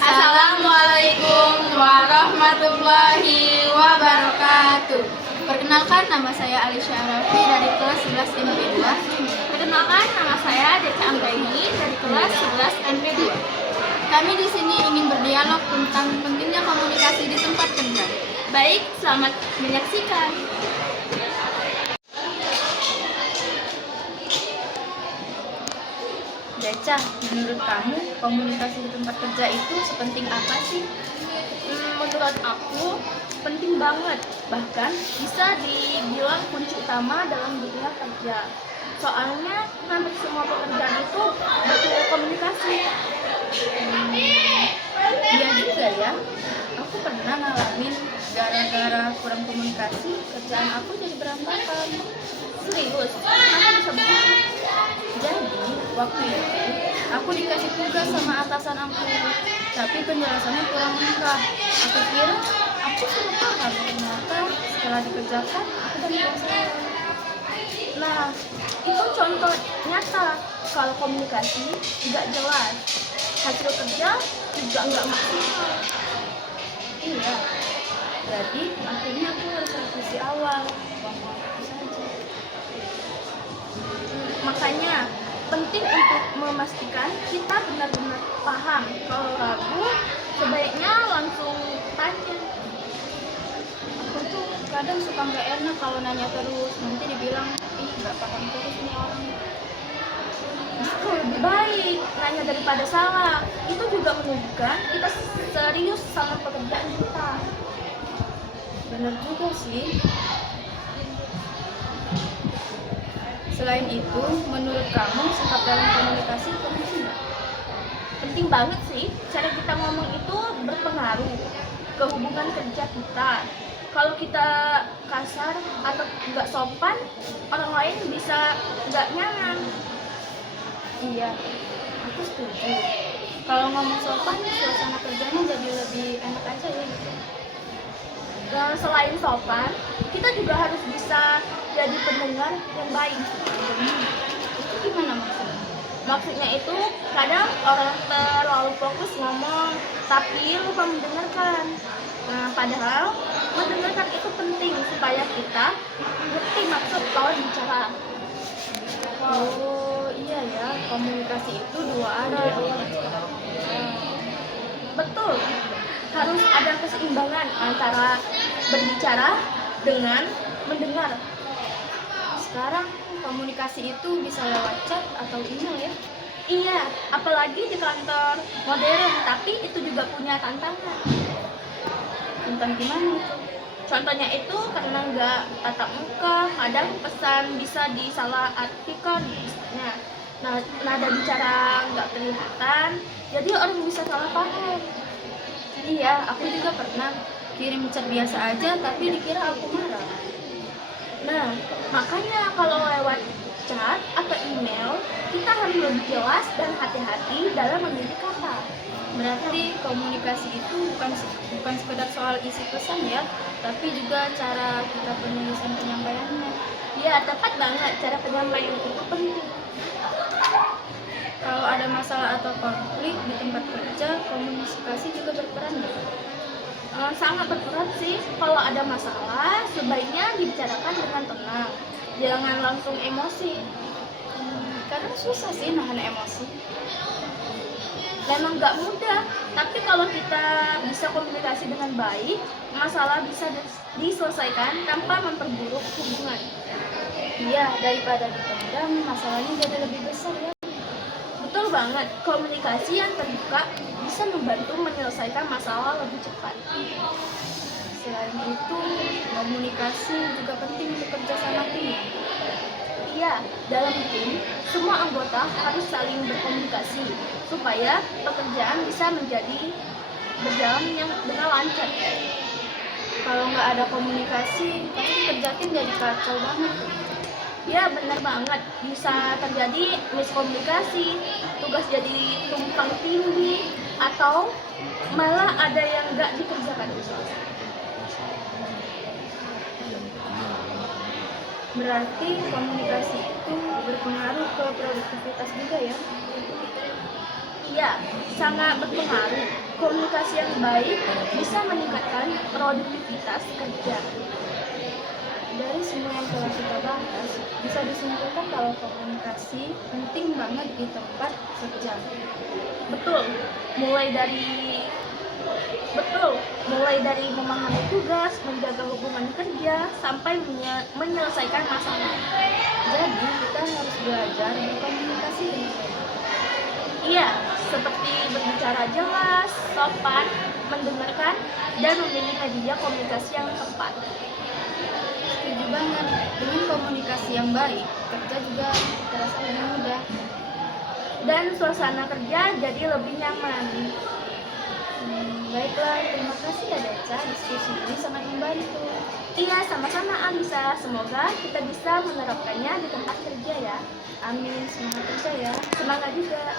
Assalamualaikum warahmatullahi wabarakatuh. Perkenalkan, nama saya Alisya Arafi dari kelas 11 MP2. Perkenalkan, nama saya Deca Anggaini dari kelas 11 MP2. Kami di sini ingin berdialog tentang pentingnya komunikasi di tempat kerja. Baik, selamat menyaksikan. Deca, menurut kamu komunikasi di tempat kerja itu sepenting apa sih? Menurut aku, penting banget. Bahkan bisa dibilang kunci utama dalam dunia kerja. Soalnya hampir semua pekerjaan itu butuh komunikasi. Iya juga ya. Aku pernah ngalamin gara-gara kurang komunikasi, kerjaan aku jadi berantakan. Serius, kenapa bisa begitu? Jadi, waktu itu aku dikasih tugas sama atasan aku, tapi penjelasannya kurang lengkap. Aku kira aku sudah paham, ternyata setelah dikerjakan aku dan salah. Nah, itu contoh nyata kalau komunikasi nggak jelas, hasil kerja juga nggak maksimal. Iya, jadi akhirnya aku harus revisi awal, buang-buang waktu saja. Makanya penting untuk memastikan kita benar-benar paham. Kalau ragu, sebaiknya langsung tanya. Aku tuh kadang suka nggak enak kalau nanya terus, nanti dibilang, ih nggak paham terus nih orang. Lebih baik nanya daripada salah. Itu juga menunjukkan kita serius sama pekerjaan kita. Bener juga sih. Selain itu, menurut kamu sikap dalam komunikasi penting nggak? Penting banget sih. Cara kita ngomong itu berpengaruh ke hubungan kerja kita. Kalau kita kasar atau nggak sopan, orang lain bisa nggak nyaman. Iya, aku setuju. Kalau ngomong sopan, suasana kerjanya jadi lebih enak aja ya gitu. Dan selain sopan, kita juga harus bisa jadi pendengar yang baik. Itu gimana maksudnya? Maksudnya itu kadang orang terlalu fokus ngomong tapi lupa mendengarkan. Nah, padahal mendengarkan itu penting supaya kita ngerti maksud lawan bicara. Oh iya ya, komunikasi itu dua arah. Betul, harus ada keseimbangan antara berbicara dengan mendengar. Sekarang komunikasi itu bisa lewat chat atau email ya. Iya, apalagi di kantor modern, tapi itu juga punya tantangan. Tentang gimana itu? Contohnya itu karena nggak tatap muka, kadang pesan bisa disalahartikan misalnya. Nah, nada bicara nggak kelihatan, jadi orang bisa salah paham. Iya, aku juga pernah kirim chat biasa aja tapi dikira aku marah. Nah, makanya kalau lewat chat atau email, kita harus lebih jelas dan hati-hati dalam memilih kata. Berarti komunikasi itu bukan sekedar soal isi pesan ya, tapi juga cara kita penulisan penyampaiannya. Ya, tepat banget, cara penyampaian itu penting. Kalau ada masalah atau konflik di tempat kerja, komunikasi juga berperan ya. Sangat berperan sih. Kalau ada masalah, sebaiknya dibicarakan dengan tenang, jangan langsung emosi. Kadang susah sih nahan emosi. Memang nggak mudah, tapi kalau kita bisa komunikasi dengan baik, masalah bisa diselesaikan tanpa memperburuk hubungan. Iya, daripada dipendam, masalahnya jadi lebih besar ya. Betul banget, komunikasi yang terbuka bisa membantu menyelesaikan masalah lebih cepat. Selain itu, komunikasi juga penting untuk kerja sama tim. Iya, dalam tim, semua anggota harus saling berkomunikasi supaya pekerjaan bisa berjalan yang dengan lancar. Kalau nggak ada komunikasi, pasti kerja tim jadi kacau banget. Ya, benar banget. Bisa terjadi miskomunikasi, tugas jadi tumpang tindih, atau malah ada yang nggak dikerjakan. Berarti komunikasi itu berpengaruh ke produktivitas juga ya? Iya, sangat berpengaruh. Komunikasi yang baik bisa meningkatkan produktivitas kerja. Dari semua yang telah kita bahas, bisa disimpulkan kalau komunikasi penting banget di tempat kerja. Betul, mulai dari memahami tugas, menjaga hubungan kerja, sampai menyelesaikan masalah. Jadi, kita harus belajar berkomunikasi dengan baik. Iya, seperti berbicara jelas, sopan, mendengarkan, dan memilih media komunikasi yang tepat. Setuju banget, dengan komunikasi yang baik, kerja juga terasa lebih mudah. Dan suasana kerja jadi lebih nyaman. Baiklah, terima kasih ya Deca, diskusi ini sangat membantu. Iya, sama-sama Alisa. Semoga kita bisa menerapkannya di tempat kerja ya. Amin, semangat kerja ya. Semangat juga.